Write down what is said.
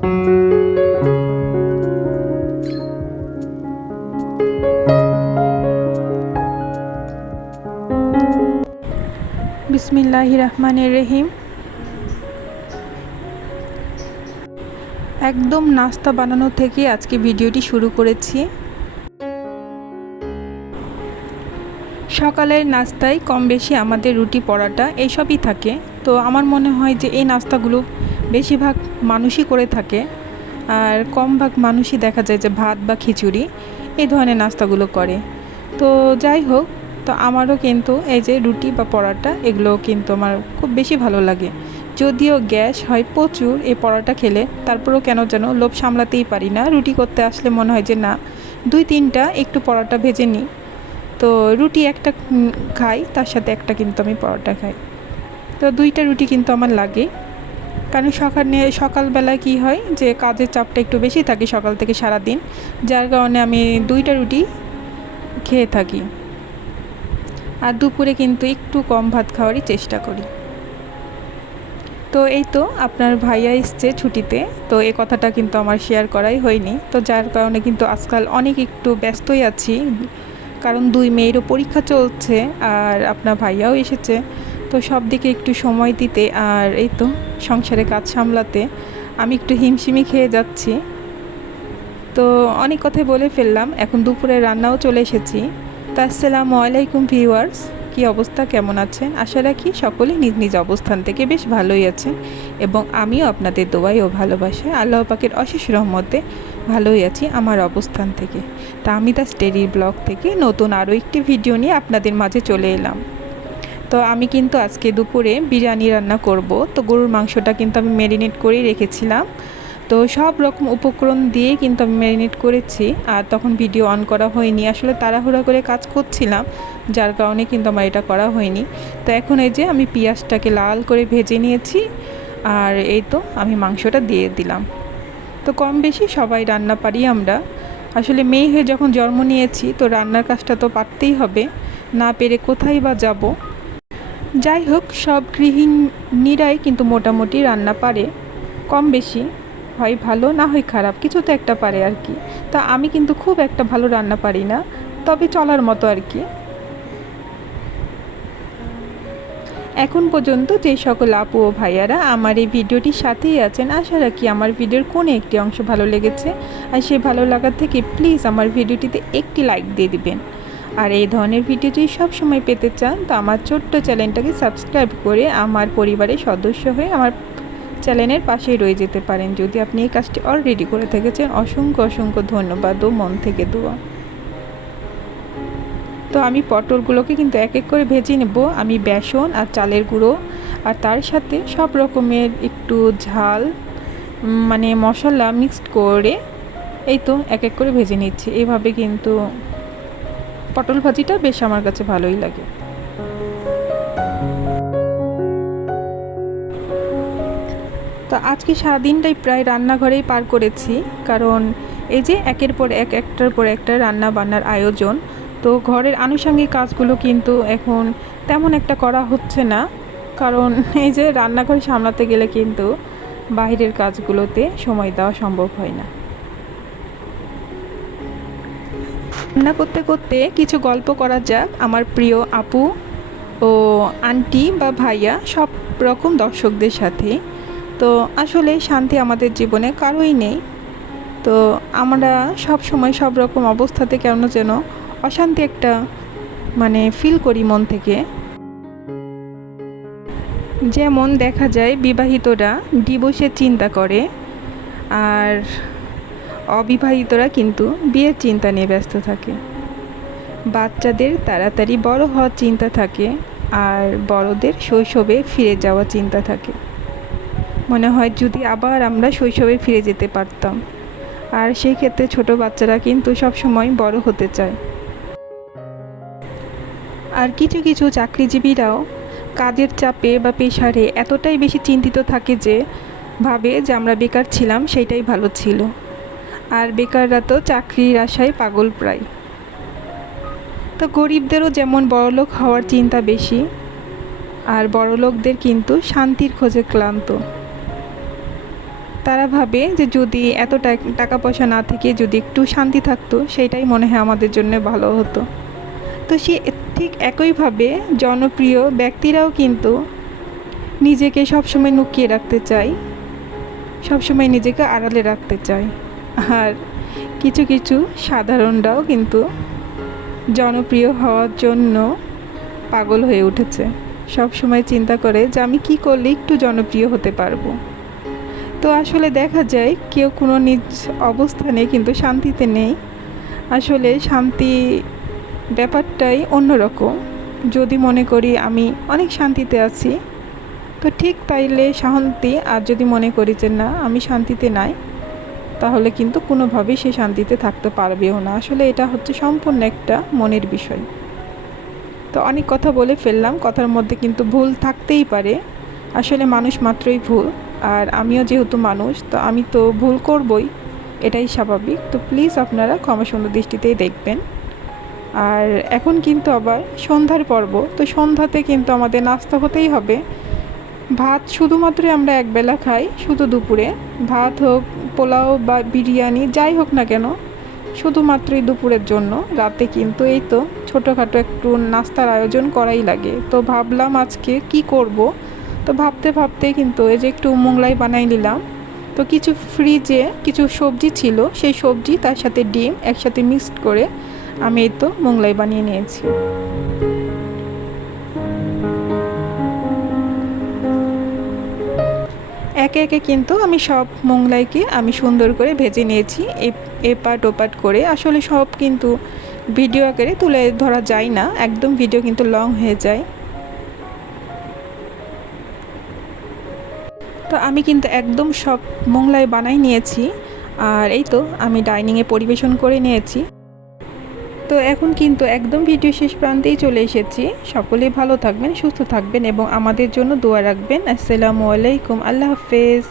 বিসমিল্লাহির রহমানির রহিম। একদম নাস্তা বানানো থেকে আজকে ভিডিওটি শুরু করেছি। সকালের নাস্তায় কম বেশি আমাদের রুটি পরোটা এইসবই থাকে। তো আমার মনে হয় যে এই নাস্তাগুলো বেশিরভাগ মানুষই করে থাকে, আর কম ভাগ মানুষই দেখা যায় যে ভাত বা খিচুড়ি এই ধরনের নাস্তাগুলো করে। তো যাই হোক, তো আমারও কিন্তু এই যে রুটি বা পরোটা এগুলো কিন্তু আমার খুব বেশি ভালো লাগে। যদিও গ্যাস হয় প্রচুর এই পরোটা খেলে, তারপরেও কেন যেন লোভ সামলাতেই পারি না। রুটি করতে আসলে মনে হয় যে না, 2-3টা একটু পরোটা ভেজে নিই। তো রুটি একটা খাই, তার সাথে একটা কিন্তু আমি পরোটা খাই। তো 2টা রুটি কিন্তু আমার লাগে, কারণ সকালবেলায় কি হয় যে কাজের চাপটা একটু বেশি থাকে সকাল থেকে সারা দিন, যার কারণে আমি 2টা রুটি খেয়ে থাকি। আর দুপুরে কিন্তু একটু কম ভাত খাওয়ারই চেষ্টা করি। তো এই তো আপনার ভাইয়া এসছে ছুটিতে, তো এই কথাটা কিন্তু আমার শেয়ার করাই হয়নি। তো যার কারণে কিন্তু আজকাল অনেক একটু ব্যস্তই আছি, কারণ 2 মেয়েরও পরীক্ষা চলছে আর আপনার ভাইয়াও এসেছে। তো সব দিকে একটু সময় দিতে আর এই তো সংসারে কাজ সামলাতে আমি একটু হিমশিমি খেয়ে যাচ্ছি। তো অনেক কথাই বলে ফেললাম, এখন দুপুরে রান্নাও চলে এসেছি। তো আসসালামু আলাইকুম ভিউয়ার্স, কী অবস্থা, কেমন আছেন? আশা রাখি সকলেই নিজ নিজ অবস্থান থেকে বেশ ভালোই আছেন, এবং আমিও আপনাদের দোয়াই ও ভালোবাসায় আল্লাহ পাকের অশেষ রহমতে ভালোই আছি আমার অবস্থান থেকে। তা আমি দ্য স্টেডি ব্লগ থেকে নতুন আরও একটি ভিডিও নিয়ে আপনাদের মাঝে চলে এলাম। তো আমি কিন্তু আজকে দুপুরে বিরিয়ানি রান্না করব। তো গরুর মাংসটা কিন্তু আমি ম্যারিনেট করেই রেখেছিলাম। তো সব রকম উপকরণ দিয়ে কিন্তু আমি ম্যারিনেট করেছি, আর তখন ভিডিও অন করা হয়নি, আসলে তাড়াহুড়া করে কাজ করছিলাম, যার কারণে কিন্তু আমার এটা করা হয়নি। তো এখন এই যে আমি পেঁয়াজটাকে লাল করে ভেজে নিয়েছি, আর এই তো আমি মাংসটা দিয়ে দিলাম। তো কম বেশি সবাই রান্না পারি আমরা, আসলে মেয়ে হয়ে যখন জন্ম নিয়েছি তো রান্নার কাজটা তো পারতেই হবে, না পেরে কোথায় বা যাব। যাই হোক, সব গৃহিণীরাই কিন্তু মোটামুটি রান্না পারে, কম বেশি, হয় ভালো না হয় খারাপ, কিছু তো একটা পারে আর কি। তা আমি কিন্তু খুব একটা ভালো রান্না পারি না, তবে চলার মতো আর কি। এখন পর্যন্ত যে সকল আপু ও ভাইয়ারা আমার এই ভিডিওটির সাথেই আছেন, আশা রাখি আমার ভিডিওর কোনো একটি অংশ ভালো লেগেছে, আর সেই ভালো লাগার থেকে প্লিজ আমার ভিডিওটিতে একটি লাইক দিয়ে দিবেন। আর এই ধরনের ভিডিও যদি সবসময় পেতে চান তো আমার ছোট্ট চ্যানেলটাকে সাবস্ক্রাইব করে আমার পরিবারের সদস্য হয়ে আমার চ্যানেলের পাশেই রয়ে যেতে পারেন। যদি আপনি এই কাজটি অলরেডি করে থেকেছেন, অসংখ্য অসংখ্য ধন্যবাদ ও মন থেকে দোয়া। তো আমি পটলগুলোকে কিন্তু এক এক করে ভেজে নেব। আমি বেসন আর চালের গুঁড়ো আর তার সাথে সব রকমের একটু ঝাল মানে মশলা মিক্সড করে এই তো এক এক করে ভেজে নিচ্ছি। এইভাবে কিন্তু পটল ভাজিটা বেশ আমার কাছে ভালোই লাগে। তো আজকে সারাদিনটাই প্রায় রান্নাঘরেই পার করেছি, কারণ এই যে একের পর এক একটার পর একটা রান্না বান্নার আয়োজন। তো ঘরের আনুষঙ্গিক কাজগুলো কিন্তু এখন তেমন একটা করা হচ্ছে না, কারণ এই যে রান্নাঘর সামলাতে গেলে কিন্তু বাইরের কাজগুলোতে সময় দেওয়া সম্ভব হয় না। রান্না করতে করতে কিছু গল্প করা যাক আমার প্রিয় আপু ও আন্টি বা ভাইয়া সব রকম দর্শকদের সাথে। তো আসলে শান্তি আমাদের জীবনে কারোই নেই। তো আমরা সব সময় সব রকম অবস্থাতে কেন যেন অশান্তি একটা মানে ফিল করি মন থেকে। যেমন দেখা যায় বিবাহিতরা ডিভোর্সের চিন্তা করে, আর অবিবাহিতরা কিন্তু বিয়ের চিন্তা নিয়ে ব্যস্ত থাকে। বাচ্চাদের তাড়াতাড়ি বড় হওয়ার চিন্তা থাকে, আর বড়দের শৈশবে ফিরে যাওয়ার চিন্তা থাকে। মনে হয় যদি আবার আমরা শৈশবে ফিরে যেতে পারতাম। আর সেই ক্ষেত্রে ছোট বাচ্চারা কিন্তু সব সময় বড় হতে চায়। আর কিছু কিছু চাকরিজীবীরাও কাজের চাপে বা প্রেশারে এতটাই বেশি চিন্তিত থাকে যে ভাবে যে আমরা বেকার ছিলাম সেইটাই ভালো ছিল। আর বেকাররা তো চাকরির আশায় পাগল প্রায়। তো গরিবদেরও যেমন বড়লোক হওয়ার চিন্তা বেশি, আর বড়লোকদের কিন্তু শান্তির খোঁজে ক্লান্ত। তারা ভাবে যে যদি এত টাকা পয়সা না থেকে যদি একটু শান্তি থাকতো, সেটাই মনে হয় আমাদের জন্য ভালো হতো। তো সে ঠিক একইভাবে জনপ্রিয় ব্যক্তিরাও কিন্তু নিজেকে সবসময় লুকিয়ে রাখতে চায়, সবসময় নিজেকে আড়ালে রাখতে চায়। আর কিছু কিছু সাধারণরাও কিন্তু জনপ্রিয় হওয়ার জন্য পাগল হয়ে উঠেছে, সবসময় চিন্তা করে যে আমি কি করলে একটু জনপ্রিয় হতে পারবো। তো আসলে দেখা যায় কেউ কোনো নিজ অবস্থানে কিন্তু শান্তিতে নেই। আসলে শান্তি ব্যাপারটাই অন্যরকম। যদি মনে করি আমি অনেক শান্তিতে আছি, তো ঠিক তাইলে শান্তি। আর যদি মনে করি যে না আমি শান্তিতে নাই, তাহলে কিন্তু কোনোভাবেই সে শান্তিতে থাকতে পারবেও না। আসলে এটা হচ্ছে সম্পূর্ণ একটা মনের বিষয়। তো অনেক কথা বলে ফেললাম, কথার মধ্যে কিন্তু ভুল থাকতেই পারে। আসলে মানুষ মাত্রই ভুল, আর আমিও যেহেতু মানুষ, তো আমি তো ভুল করবই, এটাই স্বাভাবিক। তো প্লিজ আপনারা ক্ষমা সুন্দর দৃষ্টিতেই দেখবেন। আর এখন কিন্তু আবার সন্ধ্যার পর্ব, তো সন্ধ্যাতে কিন্তু আমাদের নাস্তা হতেই হবে। ভাত শুধুমাত্রই আমরা একবেলা খাই, শুধু দুপুরে। ভাত হোক, পোলাও বা বিরিয়ানি যাই হোক না কেন, শুধুমাত্রই দুপুরের জন্য। রাতে কিন্তু এই তো ছোটোখাটো একটু নাস্তার আয়োজন করাই লাগে। তো ভাবলাম আজকে কি করব। তো ভাবতে ভাবতে কিন্তু এই যে একটু মোগলাই বানাই নিলাম। তো কিছু ফ্রিজে কিছু সবজি ছিল, সেই সবজি তার সাথে ডিম একসাথে মিক্সড করে আমি এই তো মোগলাই বানিয়ে নিয়েছি। একে একে কিন্তু আমি সব মোগলাইকে আমি সুন্দর করে ভেজে নিয়েছি, এপাট ওপাট করে। আসলে সব কিন্তু ভিডিও আকারে তুলে ধরা যায় না, একদম ভিডিও কিন্তু লং হয়ে যায়। তো আমি কিন্তু একদম সব মোগলাই বানাই নিয়েছি, আর এই তো আমি ডাইনিংয়ে পরিবেশন করে নিয়েছি। তো এখন কিন্তু একদম ভিডিও শেষ প্রান্তেই চলে এসেছি। সকলেই ভালো থাকবেন, সুস্থ থাকবেন এবং আমাদের জন্য দোয়া রাখবেন। আসসালামু আলাইকুম, আল্লাহ হাফেজ।